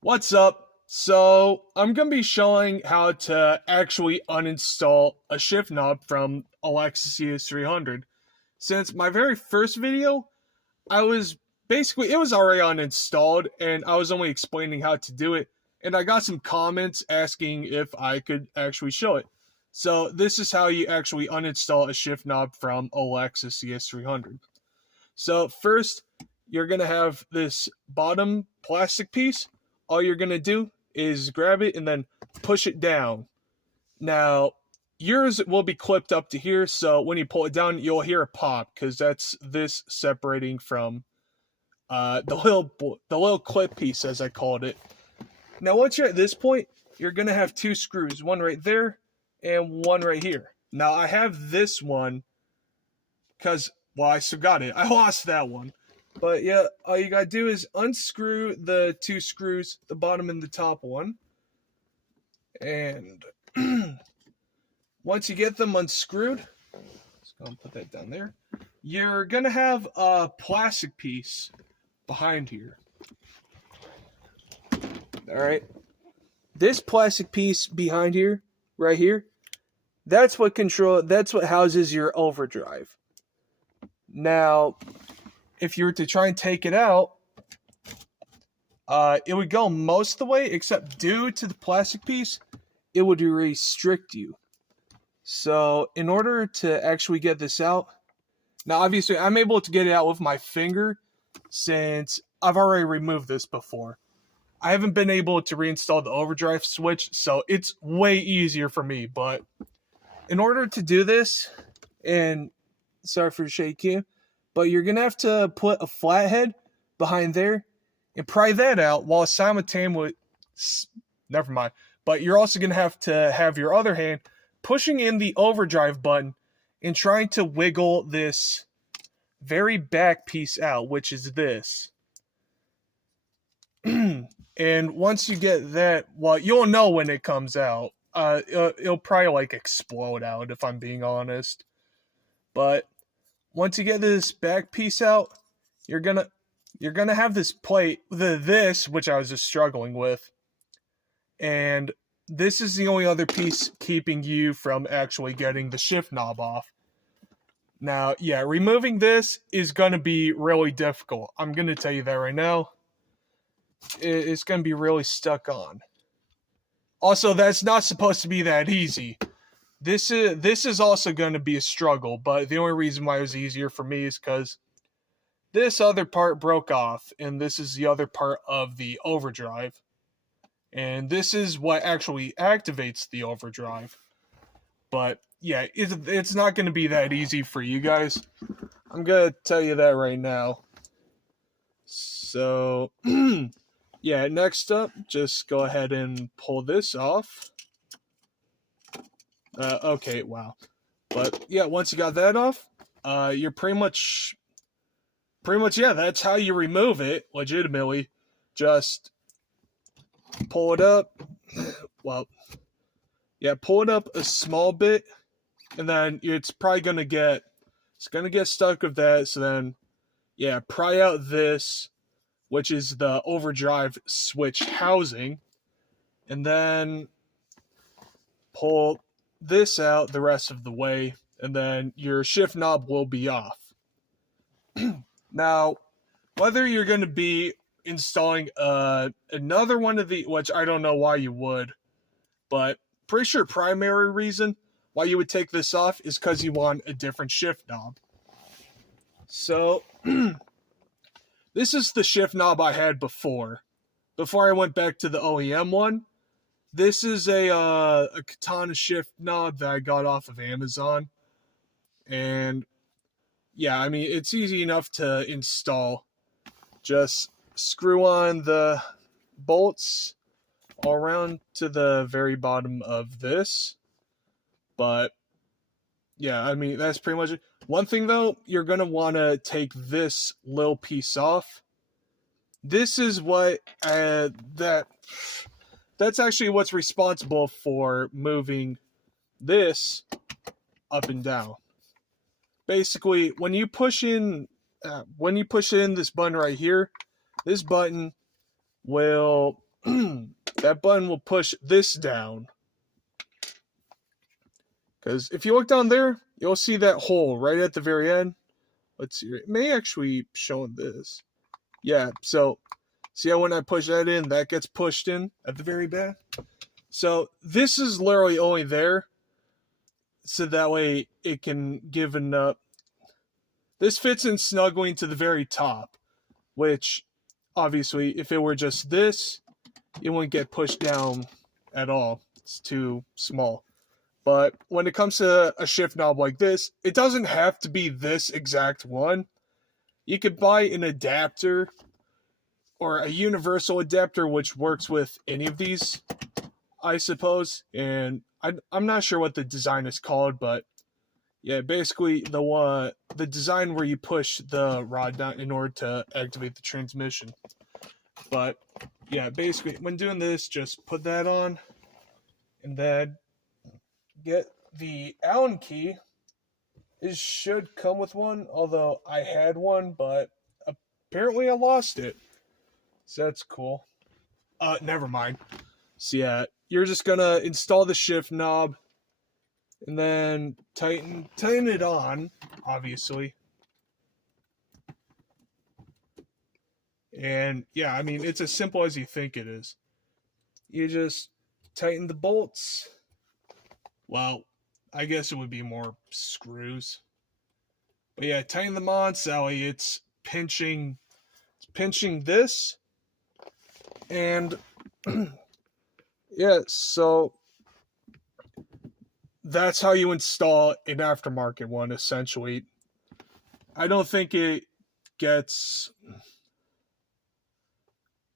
What's up? So, I'm going to be showing how to actually uninstall a shift knob from a lexus es300. Since my very first video, it was already uninstalled and I was only explaining how to do it, and I got some comments asking if I could actually show it. So, this is how you actually uninstall a shift knob from a lexus es300. So, first, you're going to have this bottom plastic piece. All you're going to do is grab it and then push it down. Now, yours will be clipped up to here, so when you pull it down, you'll hear a pop because that's this separating from the little clip piece, as I called it. Now, once you're at this point, you're going to have two screws, one right there and one right here. Now, I have this one because, well, I forgot it. I lost that one. But yeah, all you gotta do is unscrew the two screws, the bottom and the top one. And once you get them unscrewed, let's go and put that down there. You're gonna have a plastic piece behind here. Alright. This plastic piece behind here, right here, that's what houses your overdrive. Now, if you were to try and take it out, it would go most of the way, except due to the plastic piece, it would restrict you. So in order to actually get this out, now obviously I'm able to get it out with my finger since I've already removed this before. I haven't been able to reinstall the overdrive switch, so it's way easier for me. But in order to do this, and sorry for shaking, but you're going to have to put a flathead behind there and pry that out while simultaneously, never mind, but you're also going to have your other hand pushing in the overdrive button and trying to wiggle this very back piece out, which is this. And once you get that, well, you'll know when it comes out. It'll probably like explode out if I'm being honest. But once you get this back piece out, you're gonna have this plate, this which I was just struggling with, and this is the only other piece keeping you from actually getting the shift knob off. Now, yeah, removing this is gonna be really difficult. I'm gonna tell you that right now. It's gonna be really stuck on. Also, that's not supposed to be that easy. This is also going to be a struggle, but the only reason why it was easier for me is because this other part broke off, and this is the other part of the overdrive. And this is what actually activates the overdrive. But yeah, it's not going to be that easy for you guys. I'm going to tell you that right now. So, yeah, next up, just go ahead and pull this off. Okay, wow. But yeah, once you got that off, you're pretty much, yeah, that's how you remove it, legitimately. Just pull it up. Well, yeah, pull it up a small bit, and then it's probably gonna get stuck with that. So then, yeah, pry out this, which is the overdrive switch housing, and then pull this out the rest of the way, and then your shift knob will be off. Now, whether you're going to be installing another one of the, which I don't know why you would, but pretty sure primary reason why you would take this off is because you want a different shift knob. So, this is the shift knob I had before I went back to the OEM one. This is a katana shift knob that I got off of Amazon. And yeah, I mean, it's easy enough to install. Just screw on the bolts all around to the very bottom of this. But yeah, I mean, that's pretty much it. One thing though, you're going to want to take this little piece off. This is what that's actually what's responsible for moving this up and down. Basically, when you push in this button right here, this button will that button will push this down. Because if you look down there, you'll see that hole right at the very end. Let's see. It may actually show this. Yeah, so see how when I push that in, that gets pushed in at the very back? So this is literally only there so that way it can give enough. This fits in snugly to the very top, which obviously if it were just this, it wouldn't get pushed down at all. It's too small. But when it comes to a shift knob like this, it doesn't have to be this exact one. You could buy an adapter or a universal adapter which works with any of these, I suppose. And I'm not sure what the design is called, but yeah, basically the design where you push the rod down in order to activate the transmission. But yeah, basically when doing this, just put that on and then get the Allen key. It should come with one, although I had one, but apparently I lost it. So that's cool. Never mind. So yeah, you're just gonna install the shift knob and then tighten it on, obviously. And yeah, I mean, it's as simple as you think it is. You just tighten the bolts. Well, I guess it would be more screws. But yeah, tighten them on so it's pinching this. And yeah, so that's how you install an aftermarket one, essentially. I don't think it gets...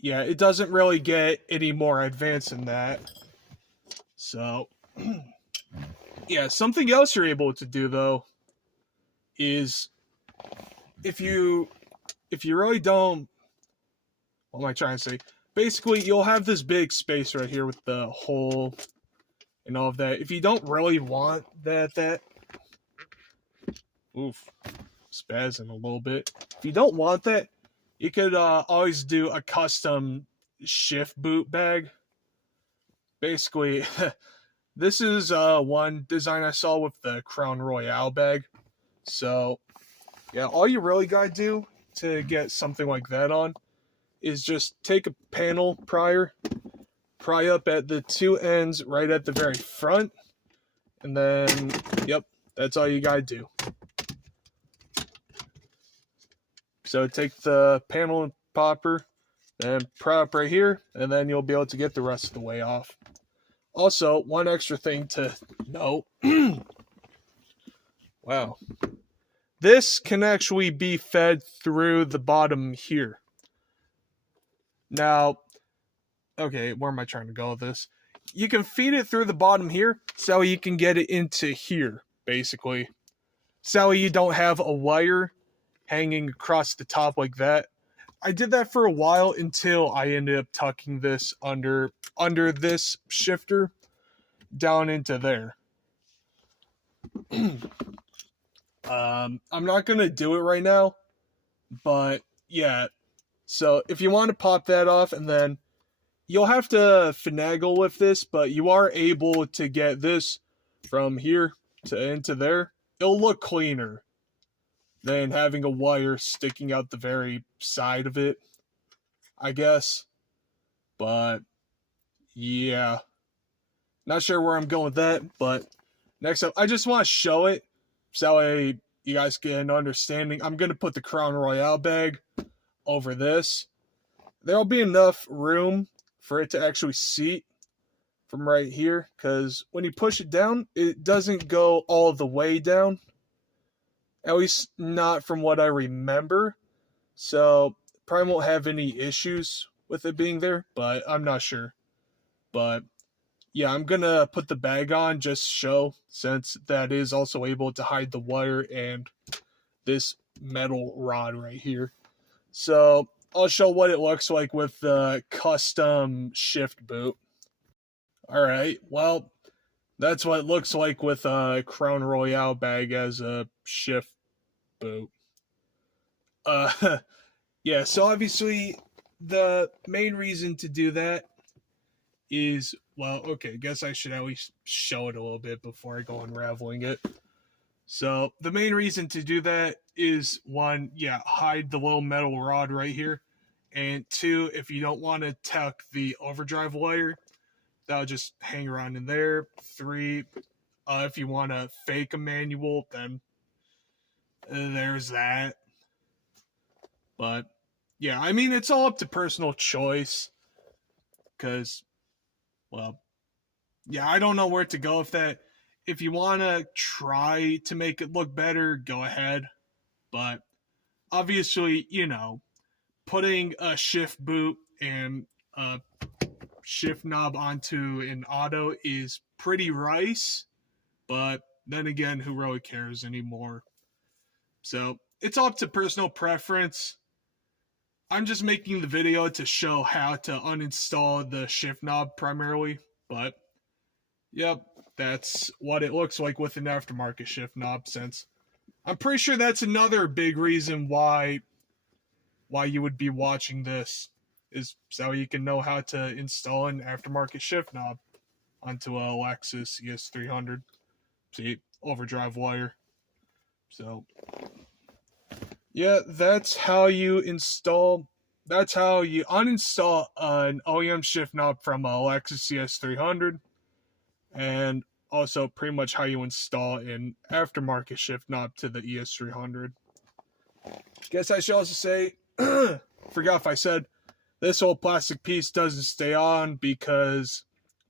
Yeah, it doesn't really get any more advanced than that. So, yeah, something else you're able to do, though, is if you really don't... What am I trying to say? Basically, you'll have this big space right here with the hole and all of that. If you don't really want that... Oof. Spazzing a little bit. If you don't want that, you could always do a custom shift boot bag. Basically, this is one design I saw with the Crown Royale bag. So, yeah, all you really gotta do to get something like that on is just take a panel pry up at the two ends right at the very front, and then, yep, that's all you gotta do. So take the panel popper and pry up right here, and then you'll be able to get the rest of the way off. Also, one extra thing to note. Wow. This can actually be fed through the bottom here. Now, okay, where am I trying to go with this? You can feed it through the bottom here, so you can get it into here, basically. So you don't have a wire hanging across the top like that. I did that for a while until I ended up tucking this under this shifter down into there. I'm not gonna do it right now, but yeah. So if you want to pop that off, and then you'll have to finagle with this, but you are able to get this from here to into there. It'll look cleaner than having a wire sticking out the very side of it, I guess. But yeah, not sure where I'm going with that. But next up, I just want to show it so you guys get an understanding. I'm gonna put the Crown Royale bag over this. There'll be enough room for it to actually seat from right here, because when you push it down, it doesn't go all the way down. At least not from what I remember. So probably won't have any issues with it being there, but I'm not sure. But yeah, I'm gonna put the bag on just to show, since that is also able to hide the wire and this metal rod right here. So I'll show what it looks like with the custom shift boot. Alright, well, that's what it looks like with a Crown Royale bag as a shift boot. Yeah, so obviously the main reason to do that is, well, okay, I guess I should at least show it a little bit before I go unraveling it. So the main reason to do that is, one, yeah, hide the little metal rod right here. And two, if you don't want to tuck the overdrive wire, that'll just hang around in there. Three, if you want to fake a manual, then there's that. But yeah, I mean, it's all up to personal choice. Because, well, yeah, I don't know where to go with that. If you want to try to make it look better, go ahead. But obviously, putting a shift boot and a shift knob onto an auto is pretty rice. But then again, who really cares anymore? So it's up to personal preference. I'm just making the video to show how to uninstall the shift knob primarily. But yep, that's what it looks like with an aftermarket shift knob, since I'm pretty sure that's another big reason why you would be watching this, is so you can know how to install an aftermarket shift knob onto a Lexus es300. See, overdrive wire. So yeah, that's how you uninstall an OEM shift knob from a Lexus CS300, and also pretty much how you install an aftermarket shift knob to the ES300. Guess I should also say, forgot if I said, this old plastic piece doesn't stay on because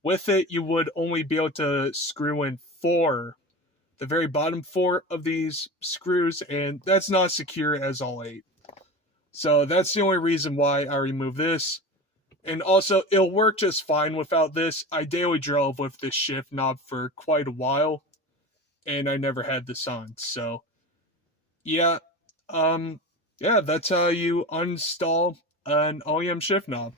with it you would only be able to screw in the very bottom 4 of these screws, and that's not secure as all 8. So that's the only reason why I removed this. And also, it'll work just fine without this. I daily drove with this shift knob for quite a while, and I never had this on. So, yeah, that's how you uninstall an OEM shift knob.